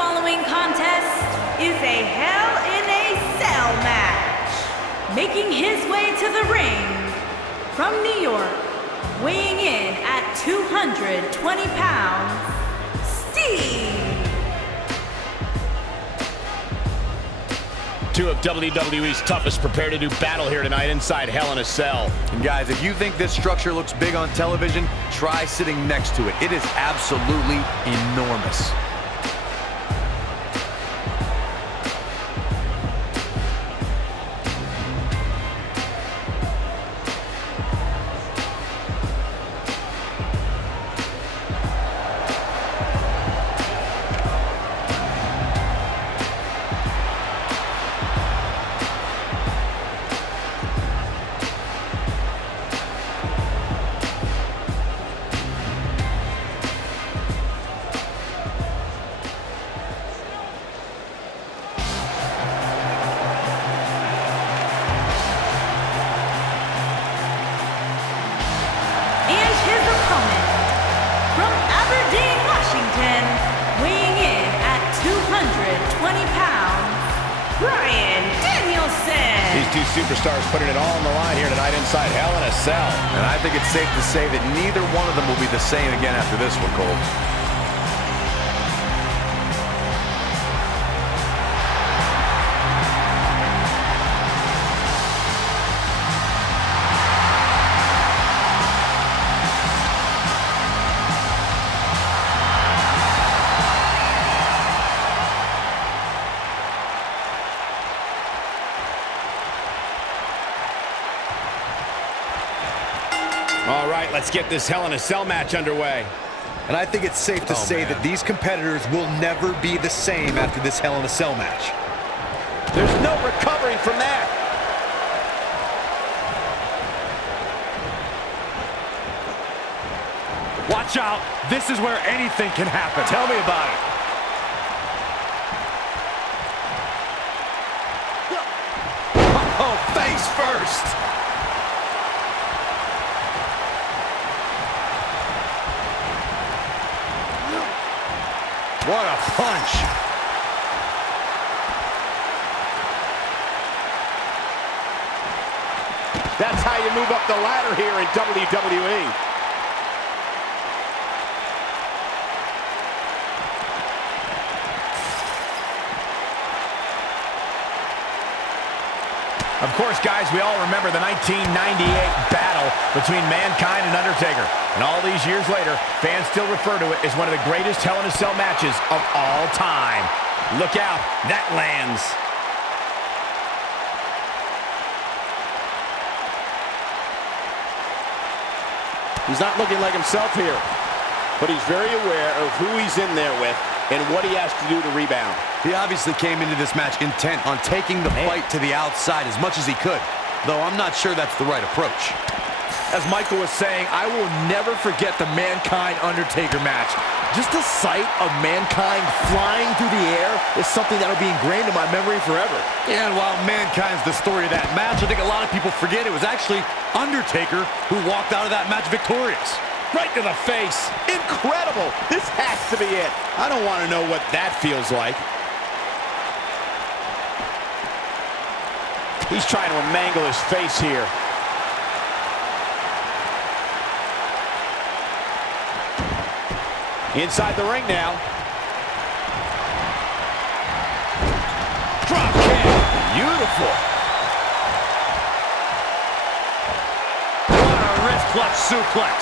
following contest is a Hell in a Cell match. Making his way to the ring from New York, weighing in at 220 pounds, Steve. Two of WWE's toughest prepare to do battle here tonight inside Hell in a Cell. And guys, if you think this structure looks big on television, try sitting next to it. It is absolutely enormous. These two superstars putting it all on the line here tonight inside Hell in a Cell. And I think it's safe to say that neither one of them will be the same again after this one, Cole. All right, let's get this Hell in a Cell match underway. And I think it's safe to say that these competitors will never be the same after this Hell in a Cell match. There's no recovering from that. Watch out. This is where anything can happen. Tell me about it. Oh, face first. What a punch. That's how you move up the ladder here in WWE. Of course, guys, we all remember the 1998 battle between Mankind and Undertaker. And all these years later, fans still refer to it as one of the greatest Hell in a Cell matches of all time. Look out, that lands. He's not looking like himself here, but he's very aware of who he's in there with and what he has to do to rebound. He obviously came into this match intent on taking the fight to the outside as much as he could, though I'm not sure that's the right approach. As Michael was saying, I will never forget the Mankind-Undertaker match. Just the sight of Mankind flying through the air is something that will be ingrained in my memory forever. Yeah, and while Mankind's the story of that match, I think a lot of people forget it was actually Undertaker who walked out of that match victorious. Right to the face. Incredible. This has to be it. I don't want to know what that feels like. He's trying to mangle his face here. Inside the ring now. Drop kick. Beautiful. What a wrist clutch suplex.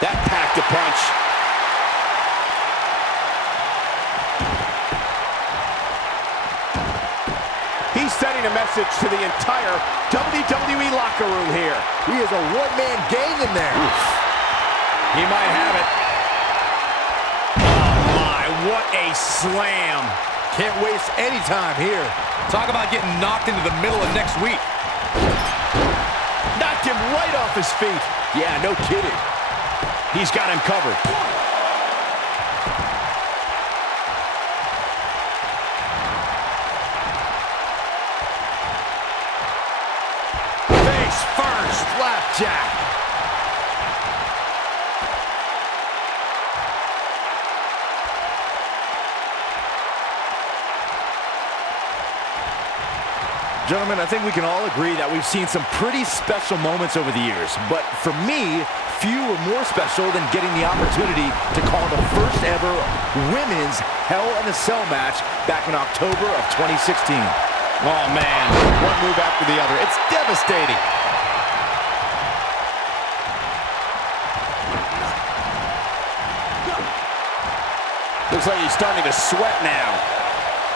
That packed a punch. He's sending a message to the entire WWE locker room here. He is a one-man gang in there. Oof. He might have it. Oh my, what a slam. Can't waste any time here. Talk about getting knocked into the middle of next week. Knocked him right off his feet. Yeah, no kidding. He's got him covered. Jack. Gentlemen, I think we can all agree that we've seen some pretty special moments over the years. But for me, few were more special than getting the opportunity to call the first ever women's Hell in a Cell match back in October of 2016. Oh, man. One move after the other. It's devastating. Looks like he's starting to sweat now.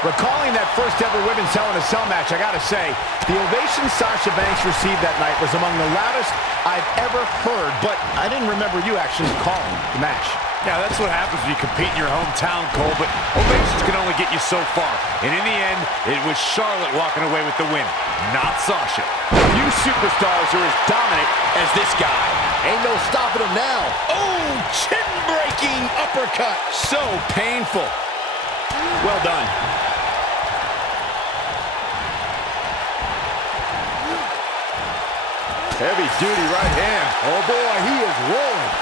Recalling that first ever women's Hell in a Cell match, I gotta say, the ovation Sasha Banks received that night was among the loudest I've ever heard, but I didn't remember you actually calling the match. Yeah, that's what happens when you compete in your hometown, Cole, but ovations can only get you so far. And in the end, it was Charlotte walking away with the win, not Sasha. Few superstars are as dominant as this guy. Ain't no stopping him now. Oh, chin-breaking uppercut. So painful. Well done. Heavy duty right hand. Oh boy, he is rolling.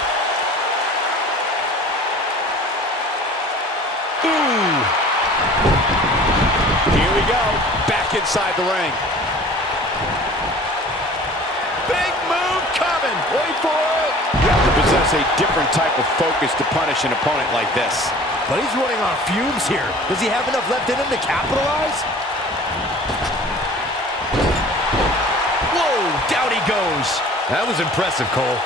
Ooh. Here we go. Back inside the ring. Big move coming. Wait for it. You have to possess a different type of focus to punish an opponent like this. But he's running on fumes here. Does he have enough left in him to capitalize? Whoa, down he goes. That was impressive, Cole.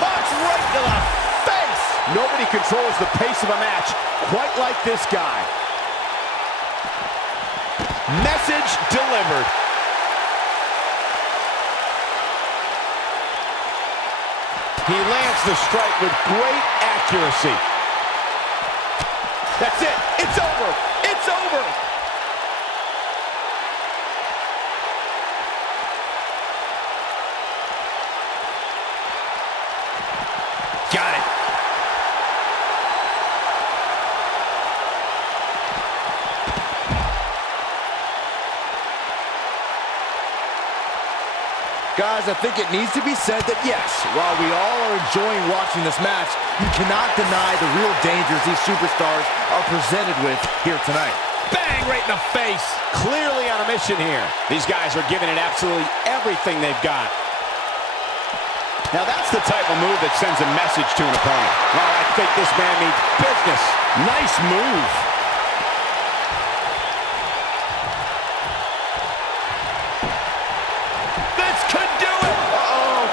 Punch right to the face. Nobody controls the pace of a match quite like this guy. Message delivered. He lands the strike with great accuracy. That's it. It's over. It's over. Got it. Guys, I think it needs to be said that yes, while we all are enjoying watching this match, you cannot deny the real dangers these superstars are presented with here tonight. Bang, right in the face. Clearly on a mission here. These guys are giving it absolutely everything they've got. Now that's the type of move that sends a message to an opponent. Well, I think this man means business. Nice move. This could do it. Uh-oh.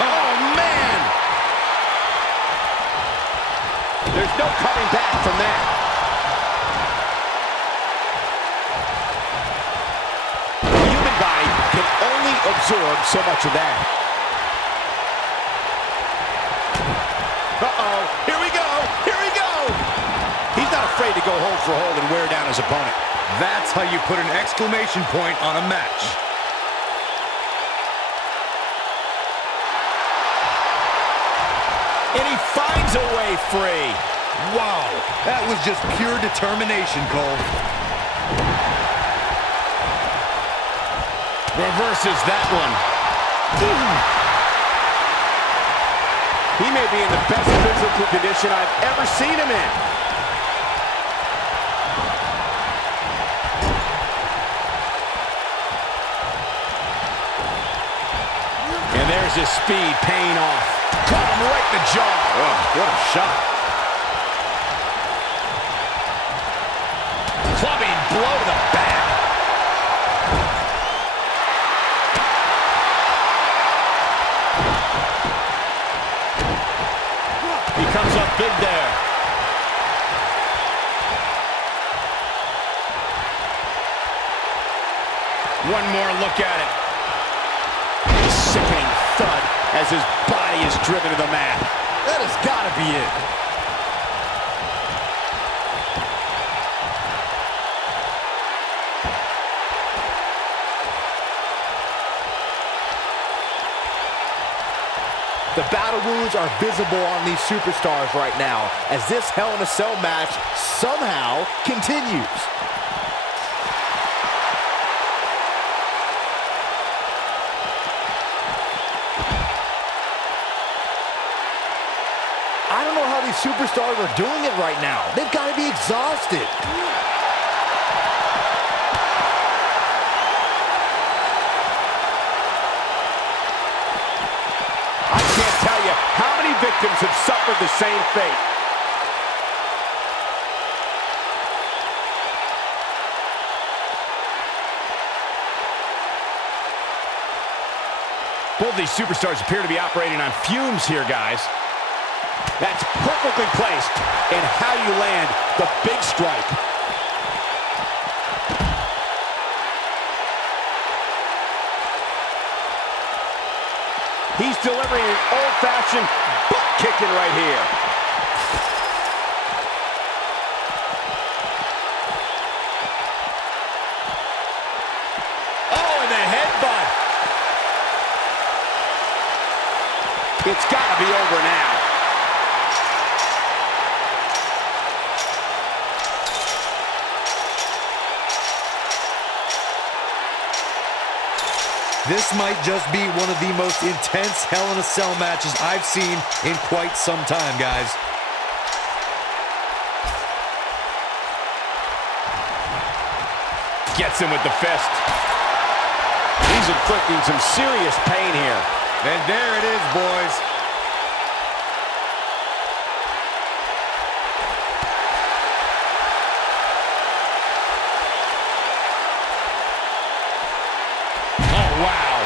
Oh, man. There's no coming back from that. The human body can only absorb so much of that. Uh-oh. Here we go. Here we go. He's not afraid to go hold for hold and wear down his opponent. That's how you put an exclamation point on a match. And he finds a way free. Wow, that was just pure determination, Cole. Reverses that one. Ooh. He may be in the best physical condition I've ever seen him in. And there's his speed paying off. Caught him right in the jaw. Oh, what a shot. Clubbing blow to the back. He comes up big there. One more look at it. A sickening thud as his body is driven to the mat. That has got to be it. The battle wounds are visible on these superstars right now as this Hell in a Cell match somehow continues. I don't know how these superstars are doing it right now. They've got to be exhausted. I can't tell you how many victims have suffered the same fate. Both these superstars appear to be operating on fumes here, guys. That's perfectly placed in how you land the big strike. He's delivering an old-fashioned butt kicking right here. Oh, and the headbutt. It's got to be over now. This might just be one of the most intense Hell in a Cell matches I've seen in quite some time, guys. Gets him with the fist. He's inflicting some serious pain here. And there it is, boys. Wow.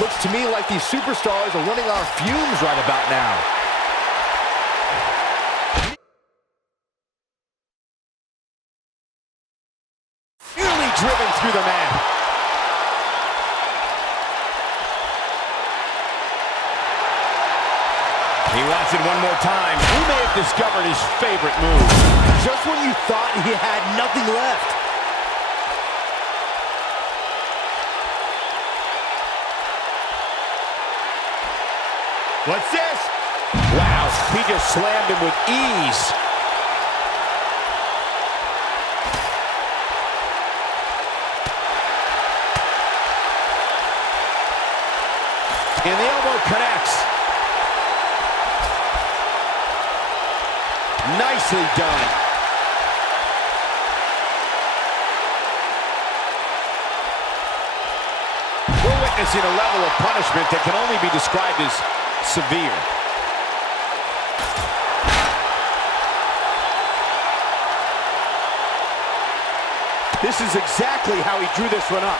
Looks to me like these superstars are running on fumes right about now. Nearly driven through the mat. He wants it one more time. He may have discovered his favorite move. Just when you thought he had nothing left. What's this? Wow, he just slammed him with ease. And the elbow connects. Nicely done. We're witnessing a level of punishment that can only be described as severe. This is exactly how he drew this one up.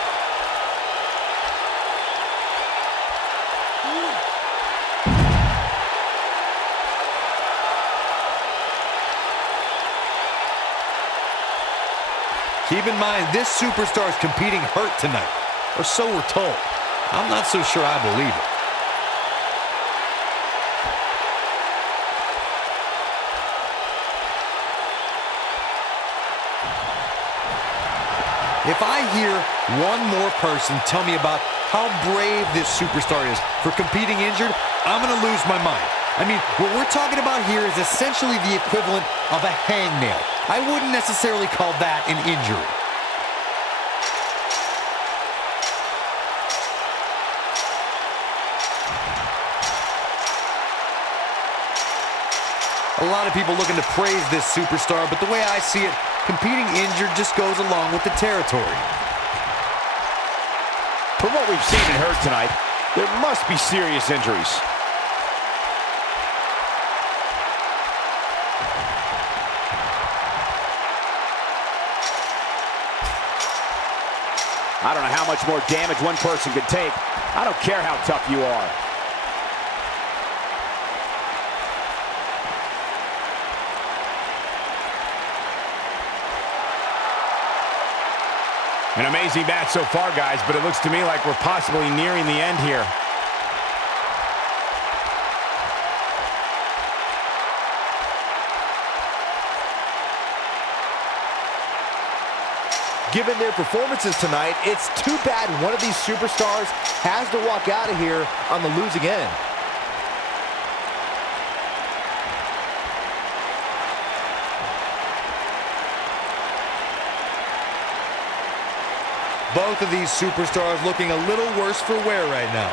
Keep in mind, this superstar is competing hurt tonight, or so we're told. I'm not so sure I believe it. If I hear one more person tell me about how brave this superstar is for competing injured, I'm going to lose my mind. I mean, what we're talking about here is essentially the equivalent of a hangnail. I wouldn't necessarily call that an injury. A lot of people looking to praise this superstar, but the way I see it, competing injured just goes along with the territory. From what we've seen and heard tonight, there must be serious injuries. I don't know how much more damage one person could take. I don't care how tough you are. An amazing match so far, guys, but it looks to me like we're possibly nearing the end here. given their performances tonight, it's too bad one of these superstars has to walk out of here on the losing end. Both of these superstars looking a little worse for wear right now.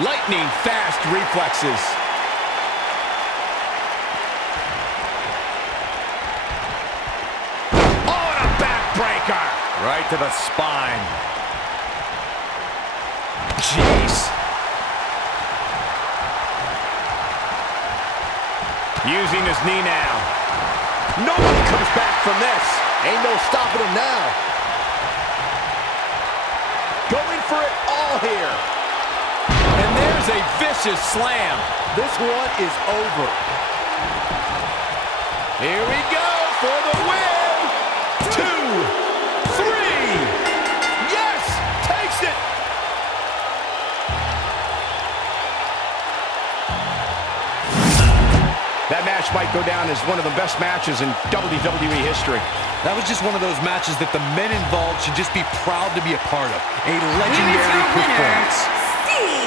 Lightning fast reflexes. Oh, and a backbreaker. Right to the spine. Jeez. Using his knee now. Nobody comes back from this. Ain't no stopping him now. Going for it all here. And there's a vicious slam. This one is over. Here we go for the win. 2, 3. Yes, takes it. That match might go down as one of the best matches in WWE history. That was just one of those matches that the men involved should just be proud to be a part of. A Here is legendary your winner, performance. Steve.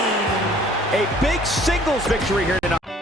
A big singles victory here tonight.